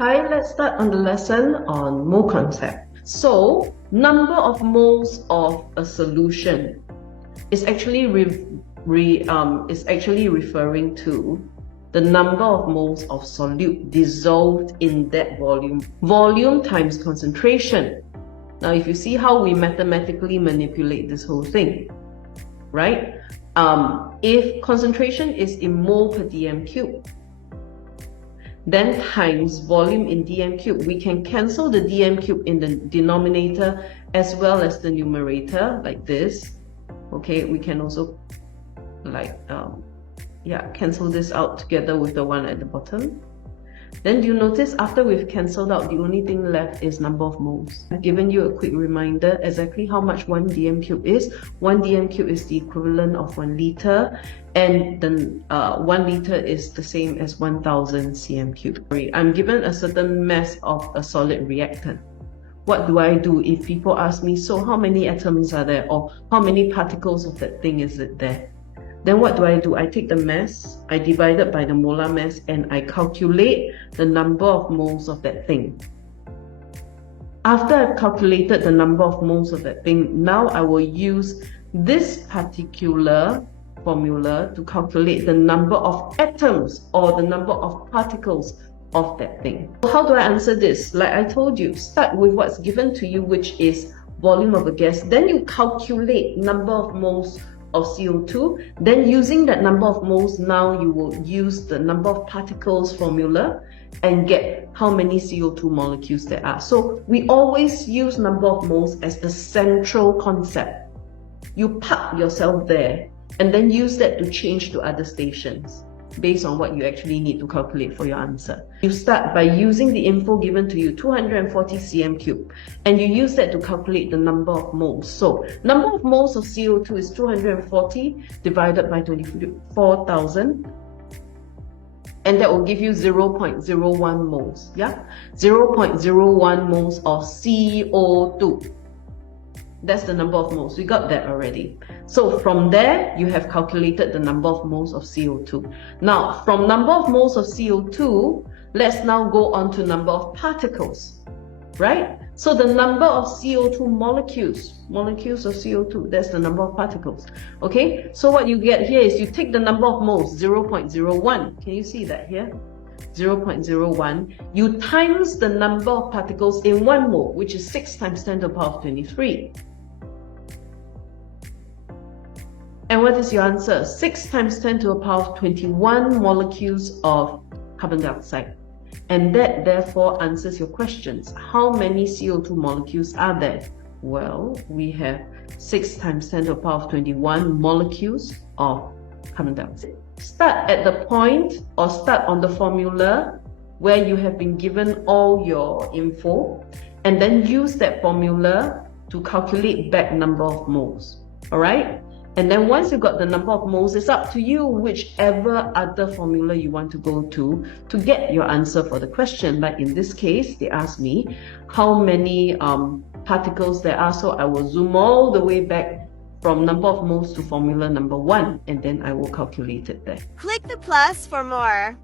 Hi, let's start on the lesson on mole concept. So, number of moles of a solution is actually referring to the number of moles of solute dissolved in that volume. Volume times concentration. Now, if you see how we mathematically manipulate this whole thing, right? If concentration is in mole per dm cube, then times volume in dm cube, we can cancel the dm cube in the denominator as well as the numerator, like this. Okay, we can also cancel this out together with the one at the bottom. Then do you notice after we've cancelled out, the only thing left is number of moles. I've given you a quick reminder exactly how much 1 dm cube is. 1 dm cube is the equivalent of 1 liter, and then 1 liter is the same as 1000 cm cube. I'm given a certain mass of a solid reactant. What do I do if people ask me, so how many atoms are there, or how many particles of that thing is it there? Then what do? I take the mass, I divide it by the molar mass, and I calculate the number of moles of that thing. After I've calculated the number of moles of that thing, now I will use this particular formula to calculate the number of atoms or the number of particles of that thing. How do I answer this? Like I told you, start with what's given to you, which is volume of a gas. Then you calculate number of moles of CO2. Then using that number of moles, now you will use the number of particles formula and get how many CO2 molecules there are. So we always use number of moles as the central concept. You park yourself there and then use that to change to other stations based on what you actually need to calculate for your answer. You start by using the info given to you, 240 cm cube, and you use that to calculate the number of moles. So, number of moles of CO2 is 240 divided by 24,000, and that will give you 0.01 moles, yeah? 0.01 moles of CO2. That's the number of moles. We got that already. So from there, you have calculated the number of moles of CO2. Now, from number of moles of CO2, let's now go on to number of particles, right? So the number of CO2 molecules of CO2, that's the number of particles. Okay, so what you get here is you take the number of moles, 0.01. Can you see that here? 0.01. You times the number of particles in 1 mole, which is 6 times 10 to the power of 23. And what is your answer? 6 times 10 to the power of 21 molecules of carbon dioxide. And that therefore answers your questions. How many CO2 molecules are there? Well, we have 6 times 10 to the power of 21 molecules of carbon dioxide. Start at the point or start on the formula where you have been given all your info, and then use that formula to calculate back number of moles. Alright? And then once you've got the number of moles, it's up to you whichever other formula you want to go to get your answer for the question. Like in this case, they asked me how many particles there are, so I will zoom all the way back from number of moles to formula number 1, and then I will calculate it there. Click the plus for more.